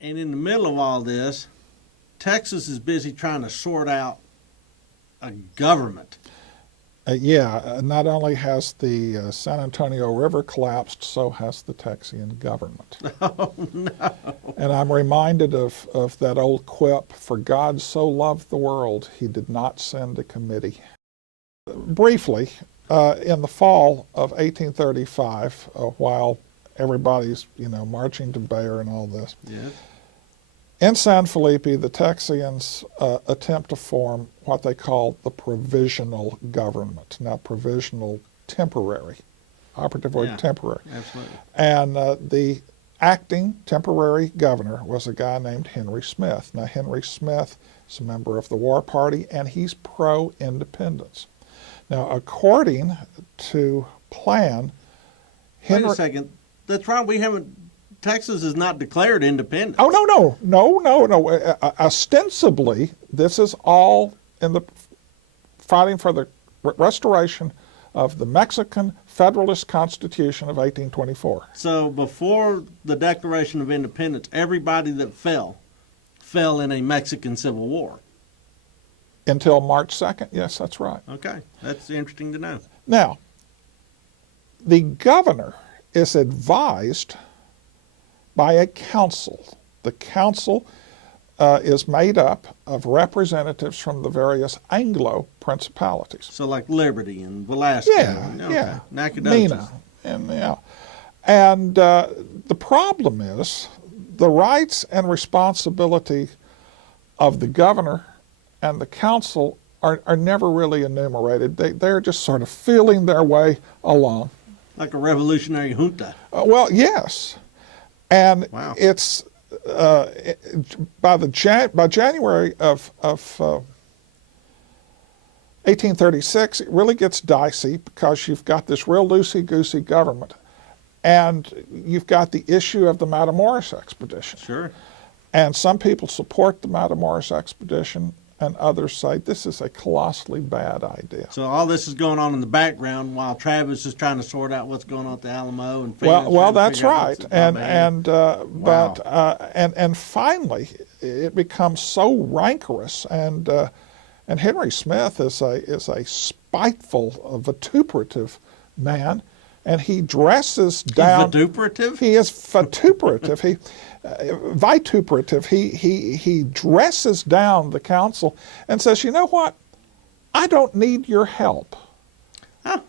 And in the middle of all this, Texas is busy trying to sort out a government. Not only has the San Antonio River collapsed, so has the Texian government. Oh, no. And I'm reminded of that old quip, "For God so loved the world, he did not send a committee." Briefly, in the fall of 1835, while everybody's, marching to Bayard and all this, Yes. in San Felipe, the Texians attempt to form what they call the Provisional government. Now, provisional, temporary, operative word, temporary. Absolutely. And the acting temporary governor was a guy named Henry Smith. Now, Henry Smith is a member of the War Party, and he's pro-independence. Now, according to plan, Wait a second. That's right. Texas is not declared independent. Oh, no. Ostensibly, this is all in the fighting for the restoration of the Mexican Federalist Constitution of 1824. So before the Declaration of Independence, everybody that fell in a Mexican Civil War. Until March 2nd, yes, that's right. Okay, that's interesting to know. Now, the governor is advised by a council. The council is made up of representatives from the various Anglo principalities. So like Liberty and Velasco. Nacogdoches. Nina, and the problem is the rights and responsibility of the governor and the council are never really enumerated. They're just sort of feeling their way along. Like a revolutionary junta. Well, yes. And wow. It's by January of 1836, it really gets dicey because you've got this real loosey-goosey government, and you've got the issue of the Matamoros expedition. Sure. And some people support the Matamoros expedition, and others say this is a colossally bad idea. So all this is going on in the background while Travis is trying to sort out what's going on at the Alamo and well, that's right. And finally, it becomes so rancorous, and Henry Smith is a spiteful, vituperative man, and he dresses down. He's vituperative? He is vituperative. Vituperative. He dresses down the council and says, "You know what? I don't need your help. Huh.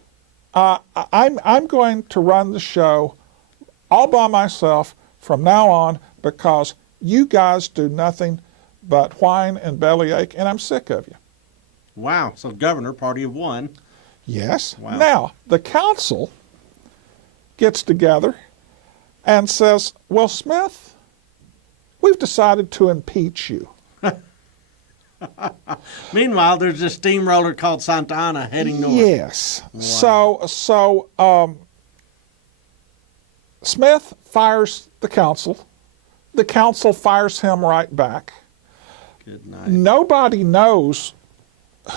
I'm going to run the show all by myself from now on because you guys do nothing but whine and bellyache, and I'm sick of you." Wow. So governor, party of one. Yes. Wow. Now, the council gets together and says, "Well, Smith, we've decided to impeach you." Meanwhile, there's this steamroller called Santa Ana heading north. Yes. Wow. So Smith fires the council. The council fires him right back. Good night. Nobody knows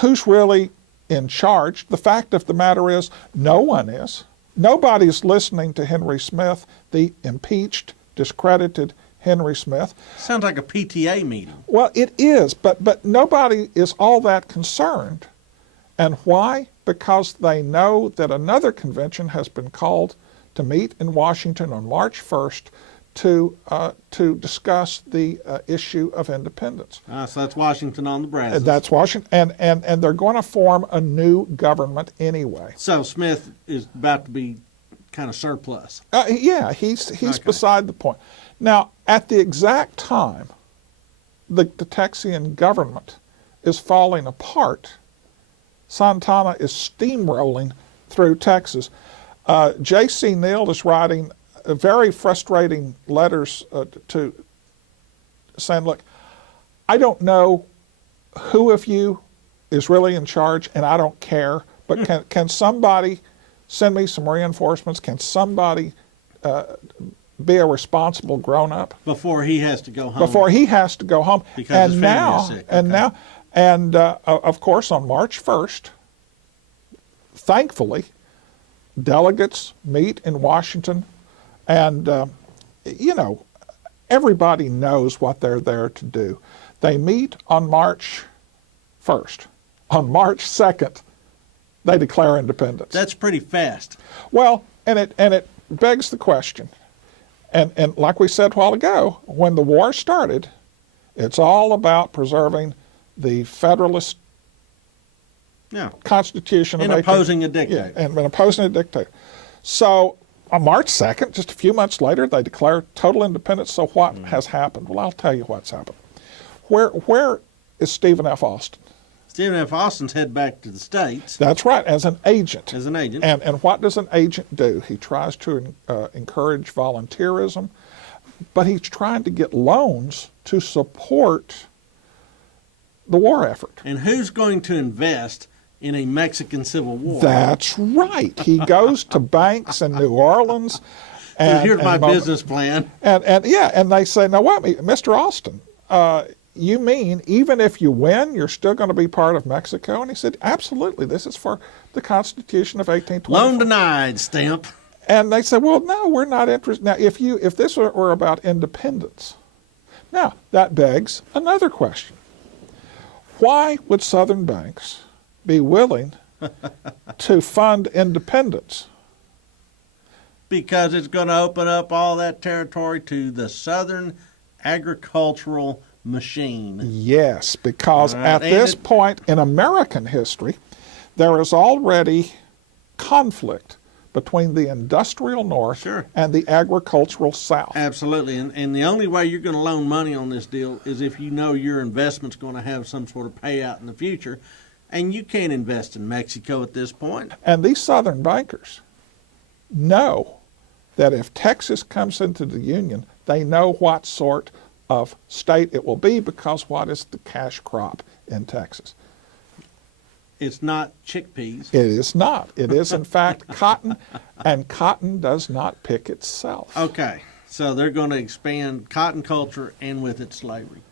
who's really in charge. The fact of the matter is, no one is. Nobody's listening to Henry Smith, the impeached, discredited Henry Smith. Sounds like a PTA meeting. Well, it is, but nobody is all that concerned. And why? Because they know that another convention has been called to meet in Washington on March 1st to discuss the issue of independence. So that's Washington-on-the-Brazos. That's Washington, and they're going to form a new government anyway. So Smith is about to be kind of surplus. Yeah, he's Okay. beside the point. Now, at the exact time the Texian government is falling apart, Santana is steamrolling through Texas. J.C. Neal is writing very frustrating letters to saying, "Look, I don't know who of you is really in charge, and I don't care, but can somebody send me some reinforcements? Can somebody be a responsible grown-up?" Before he has to go home. Before he has to go home. Because his family is sick. And of course, on March 1st, thankfully, delegates meet in Washington, and everybody knows what they're there to do. They meet on March 1st. On March 2nd, they declare independence. That's pretty fast. Well, and it begs the question, and like we said a while ago, when the war started, it's all about preserving the Federalist Constitution of And opposing a dictator. Yeah, and opposing a dictator. So on March 2nd, just a few months later, they declare total independence. So what has happened? Well, I'll tell you what's happened. Where is Stephen F. Austin? Stephen F. Austin's head back to the States. That's right, as an agent. As an agent. And what does an agent do? He tries to encourage volunteerism, but he's trying to get loans to support the war effort. And who's going to invest in a Mexican Civil War? That's right. He goes to banks in New Orleans. And, here's my business plan. And they say, now wait a minute, Mr. Austin, you mean even if you win, you're still going to be part of Mexico? And he said, absolutely. This is for the Constitution of 1824. Loan denied, stamp. And they said, well, no, we're not interested. Now, if this were about independence, now that begs another question. Why would Southern banks be willing to fund independence? Because it's going to open up all that territory to the Southern agricultural machine. Yes, because at this point in American history, there is already conflict between the industrial North and the agricultural South. Absolutely. And the only way you're going to loan money on this deal is if you know your investment's going to have some sort of payout in the future. And you can't invest in Mexico at this point. And these Southern bankers know that if Texas comes into the Union, they know what sort of state it will be, because what is the cash crop in Texas? It's not chickpeas. It is not. It is, in fact, cotton, and cotton does not pick itself. Okay, so they're going to expand cotton culture and with it slavery.